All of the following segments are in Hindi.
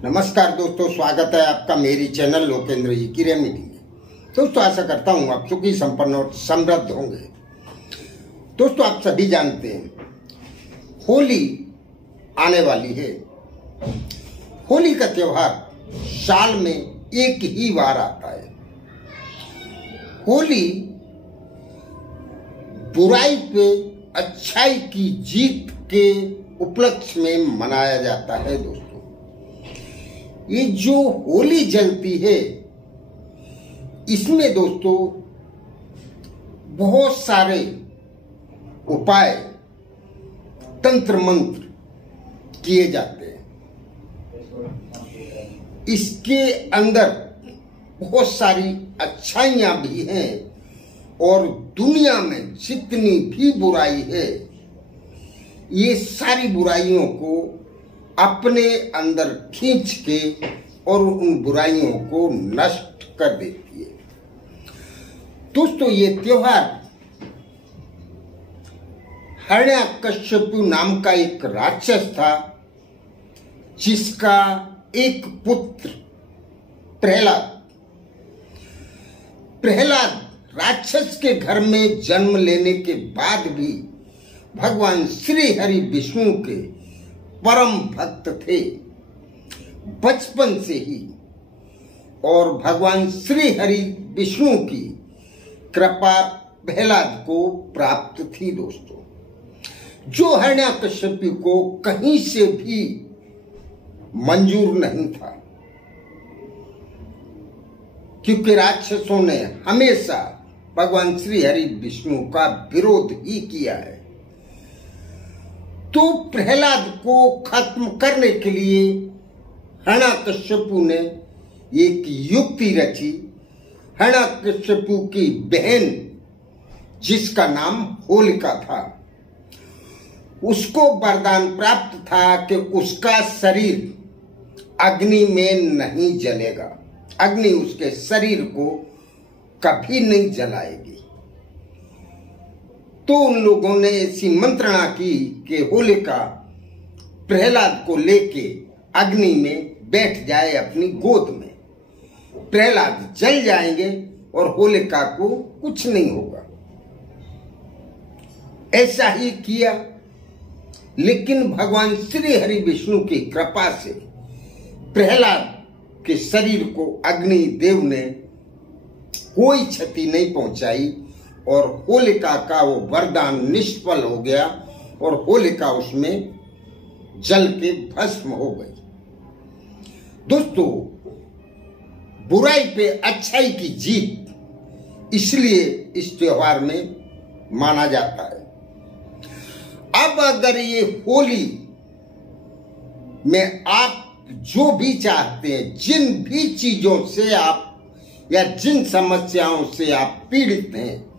नमस्कार दोस्तों, स्वागत है आपका मेरी चैनल लोकेंद्र जी की रेमेडी में। दोस्तों, आशा करता हूं आप सुखी संपन्न और समृद्ध होंगे। दोस्तों, आप सभी जानते हैं होली आने वाली है। होली का त्योहार साल में एक ही बार आता है। होली बुराई पे अच्छाई की जीत के उपलक्ष्य में मनाया जाता है। दोस्तों, ये जो होली जलती है इसमें दोस्तों बहुत सारे उपाय तंत्र मंत्र किए जाते हैं। इसके अंदर बहुत सारी अच्छाइयां भी हैं और दुनिया में जितनी भी बुराई है ये सारी बुराइयों को अपने अंदर खींच के और उन बुराइयों को नष्ट कर देती है। दोस्तों, ये त्योहार हिरण्यकश्यपु नाम का एक राक्षस था जिसका एक पुत्र प्रहलाद राक्षस के घर में जन्म लेने के बाद भी भगवान श्री हरि विष्णु के परम भक्त थे बचपन से ही, और भगवान श्री हरि विष्णु की कृपा प्रहलाद को प्राप्त थी। दोस्तों, जो हिरण्यकश्यपु को कहीं से भी मंजूर नहीं था, क्योंकि राक्षसों ने हमेशा भगवान श्री हरि विष्णु का विरोध ही किया है। तो प्रहलाद को खत्म करने के लिए हिरण्यकश्यपु ने एक युक्ति रची। हिरण्यकश्यपु की बहन जिसका नाम होलिका था, उसको वरदान प्राप्त था कि उसका शरीर अग्नि में नहीं जलेगा, अग्नि उसके शरीर को कभी नहीं जलाएगी। तो उन लोगों ने ऐसी मंत्रणा की कि होलिका प्रहलाद को लेके अग्नि में बैठ जाए अपनी गोद में। प्रहलाद जल जाएंगे और होलिका को कुछ नहीं होगा। ऐसा ही किया, लेकिन भगवान श्री हरि विष्णु की कृपा से प्रहलाद के शरीर को अग्नि देव ने कोई क्षति नहीं पहुंचाई और होलिका का वो वरदान निष्फल हो गया और होलिका उसमें जल के भस्म हो गई। दोस्तों, बुराई पे अच्छाई की जीत इसलिए इस त्योहार में माना जाता है। अब अगर ये होली में आप जो भी चाहते हैं, जिन भी चीजों से आप या जिन समस्याओं से आप पीड़ित हैं,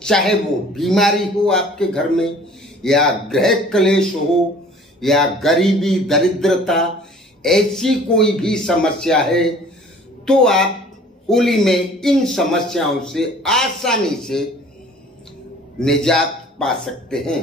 चाहे वो बीमारी हो आपके घर में, या गृह क्लेश हो, या गरीबी दरिद्रता, ऐसी कोई भी समस्या है, तो आप होली में इन समस्याओं से आसानी से निजात पा सकते हैं।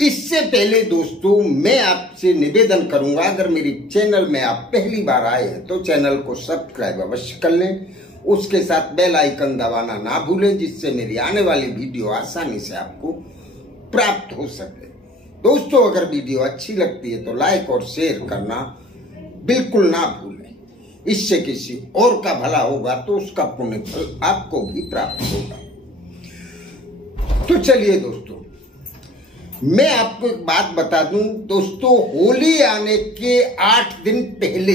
इससे पहले दोस्तों, मैं आपसे निवेदन करूंगा, अगर मेरी चैनल में आप पहली बार आए हैं तो चैनल को सब्सक्राइब अवश्य कर लें। उसके साथ बेल आइकन दबाना ना भूलें, जिससे मेरी आने वाली वीडियो आसानी से आपको प्राप्त हो सके। दोस्तों, अगर वीडियो अच्छी लगती है तो लाइक और शेयर करना बिल्कुल ना भूलें। इससे किसी और का भला होगा तो उसका पुण्य फल आपको भी प्राप्त होगा। तो चलिए दोस्तों, मैं आपको एक बात बता दूं। दोस्तों, होली आने के 8 दिन पहले,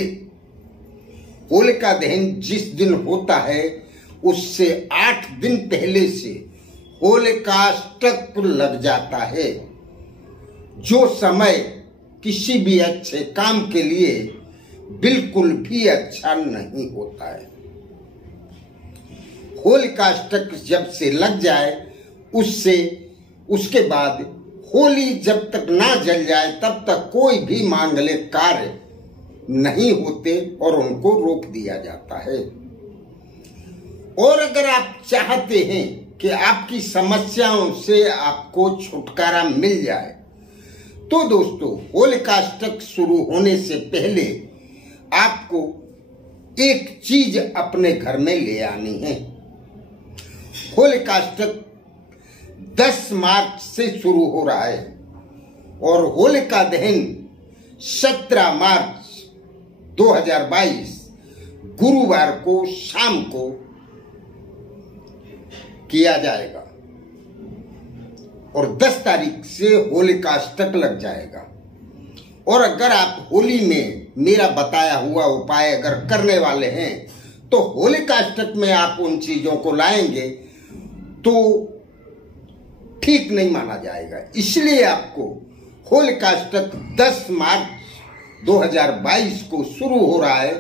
होलिका दहन जिस दिन होता है उससे 8 दिन पहले से होलिकाष्टक लग जाता है, जो समय किसी भी अच्छे काम के लिए बिल्कुल भी अच्छा नहीं होता है। होलिकाष्टक जब से लग जाए उसके बाद होली जब तक ना जल जाए तब तक कोई भी मांगलिक कार्य नहीं होते और उनको रोक दिया जाता है। और अगर आप चाहते हैं कि आपकी समस्याओं से आपको छुटकारा मिल जाए तो दोस्तों, होलिकाष्टक शुरू होने से पहले आपको एक चीज अपने घर में ले आनी है। होलिकाष्टक 10 मार्च से शुरू हो रहा है और होलिका दहन 17 मार्च 2022 गुरुवार को शाम को किया जाएगा और 10 तारीख से होलिकाष्टक लग जाएगा। और अगर आप होली में मेरा बताया हुआ उपाय अगर करने वाले हैं तो होलिकाष्टक में आप उन चीजों को लाएंगे तो ठीक नहीं माना जाएगा। इसलिए आपको होलिकाष्टक 10 मार्च 2022 को शुरू हो रहा है,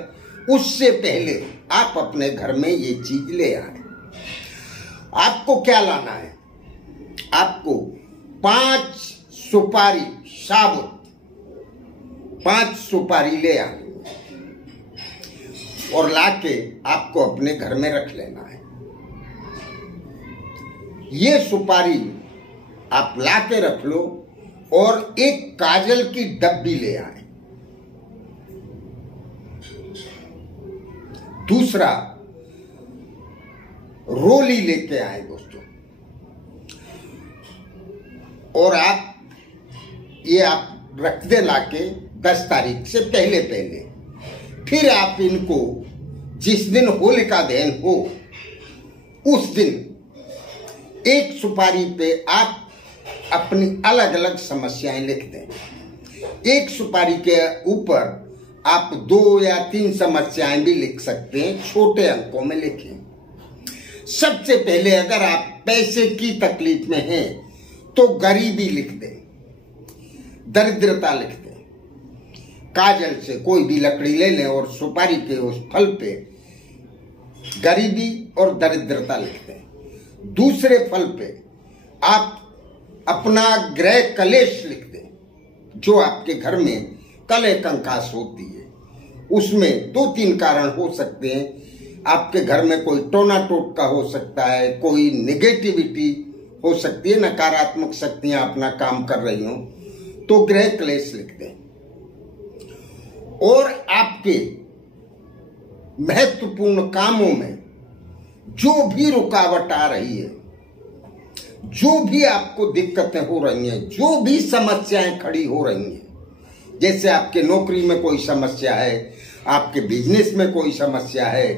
उससे पहले आप अपने घर में ये चीज ले आए। आपको क्या लाना है? आपको 5 सुपारी साबुत 5 सुपारी ले आनी और लाके आपको अपने घर में रख लेना है। ये सुपारी आप लाके रख लो और एक काजल की डब्बी ले आए। दूसरा, रोली लेके आए दोस्तों। और आप रख दे लाके 10 तारीख से पहले। फिर आप इनको जिस दिन होलिका दहन हो उस दिन एक सुपारी पे आप अपनी अलग अलग समस्याएं लिख दें। एक सुपारी के ऊपर आप 2 या 3 समस्याएं भी लिख सकते हैं, छोटे अंकों में लिखें। सबसे पहले अगर आप पैसे की तकलीफ में हैं तो गरीबी लिख दें, दरिद्रता लिख दें। काजल से कोई भी लकड़ी ले लें और सुपारी के उस फल पे गरीबी और दरिद्रता लिख दें। दूसरे फल पे आप अपना ग्रह कलेश लिख दें, जो आपके घर में कलह कंकास होती है। उसमें 2-3 कारण हो सकते हैं। आपके घर में कोई टोना टोटका हो सकता है, कोई नेगेटिविटी हो सकती है, नकारात्मक शक्तियां अपना काम कर रही हो, तो ग्रह क्लेश लिख दें। और आपके महत्वपूर्ण कामों में जो भी रुकावट आ रही है, जो भी आपको दिक्कतें हो रही हैं, जो भी समस्याएं खड़ी हो रही हैं, जैसे आपके नौकरी में कोई समस्या है, आपके बिजनेस में कोई समस्या है,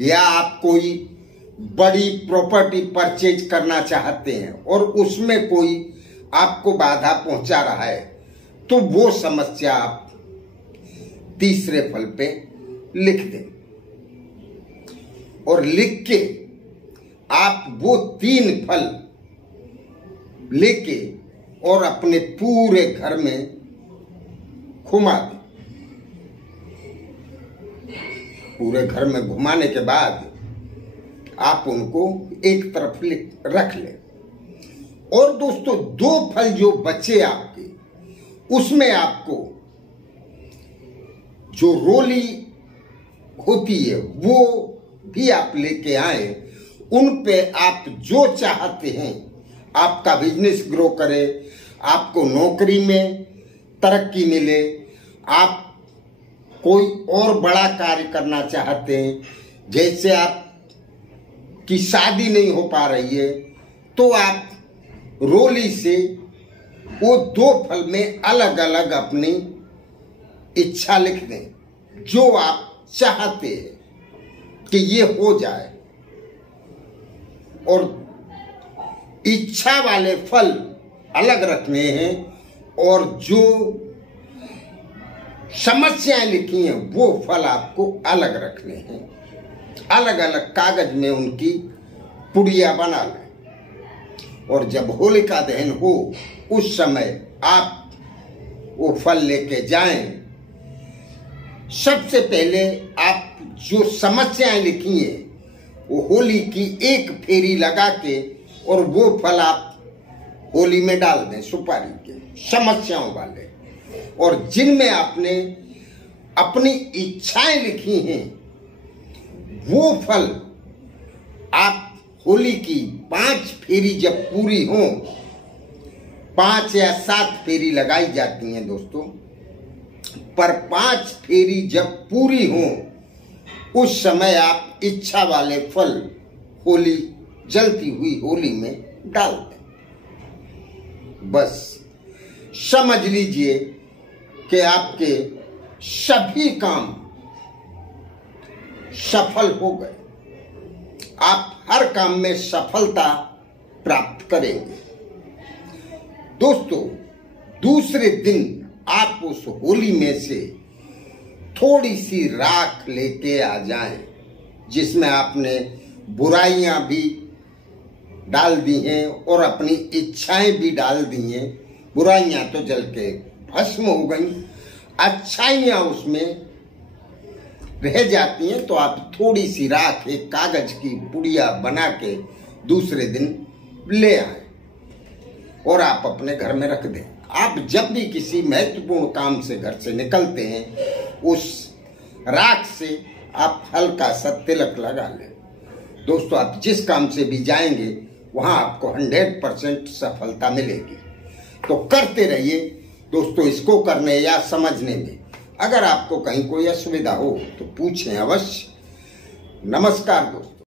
या आप कोई बड़ी प्रॉपर्टी परचेज करना चाहते हैं और उसमें कोई आपको बाधा पहुंचा रहा है, तो वो समस्या आप तीसरे फल पे लिख दें। और लिख के आप वो 3 फल लेके और अपने पूरे घर में घुमा दें। पूरे घर में घुमाने के बाद आप उनको एक तरफ रख लें। और दोस्तों, 2 फल जो बचे आपके, उसमें आपको जो रोली होती है वो भी आप लेके आए। उन पे आप जो चाहते हैं, आपका बिजनेस ग्रो करे, आपको नौकरी में तरक्की मिले, आप कोई और बड़ा कार्य करना चाहते हैं, जैसे आप की शादी नहीं हो पा रही है, तो आप रोली से वो 2 फल में अलग अलग अपनी इच्छा लिख दें, जो आप चाहते हैं कि ये हो जाए। और इच्छा वाले फल अलग रखने हैं और जो समस्याएं लिखी हैं वो फल आपको अलग रखने हैं। अलग अलग कागज में उनकी पुड़िया बना लें और जब होलिका दहन हो उस समय आप वो फल लेके जाएं। सबसे पहले आप जो समस्याएं लिखी हैं वो होली की एक फेरी लगा के और वो फल आप होली में डाल दें, सुपारी के समस्याओं वाले। और जिनमें आपने अपनी इच्छाएं लिखी हैं वो फल आप होली की 5 फेरी जब पूरी हो 5 या 7 फेरी लगाई जाती हैं दोस्तों, पर 5 फेरी जब पूरी हो उस समय आप इच्छा वाले फल होली, जलती हुई होली में डाल दें। बस समझ लीजिए कि आपके सभी काम सफल हो गए, आप हर काम में सफलता प्राप्त करेंगे। दोस्तों, दूसरे दिन आप उस होली में से थोड़ी सी राख लेके आ जाएं, जिसमें आपने बुराइयां भी डाल दी हैं और अपनी इच्छाएं भी डाल दी हैं। बुराइयां तो जल के भस्म हो गई, अच्छाइयां उसमें रह जाती हैं। तो आप थोड़ी सी राख एक कागज की पुड़िया बना के दूसरे दिन ले आए और आप अपने घर में रख दें। आप जब भी किसी महत्वपूर्ण काम से घर से निकलते हैं, उस राख से आप हल्का सा तिलक लगा लें। दोस्तों, आप जिस काम से भी जाएंगे वहां आपको 100% सफलता मिलेगी। तो करते रहिए दोस्तों, इसको करने या समझने में अगर आपको कहीं कोई असुविधा हो तो पूछें अवश्य। नमस्कार दोस्तों।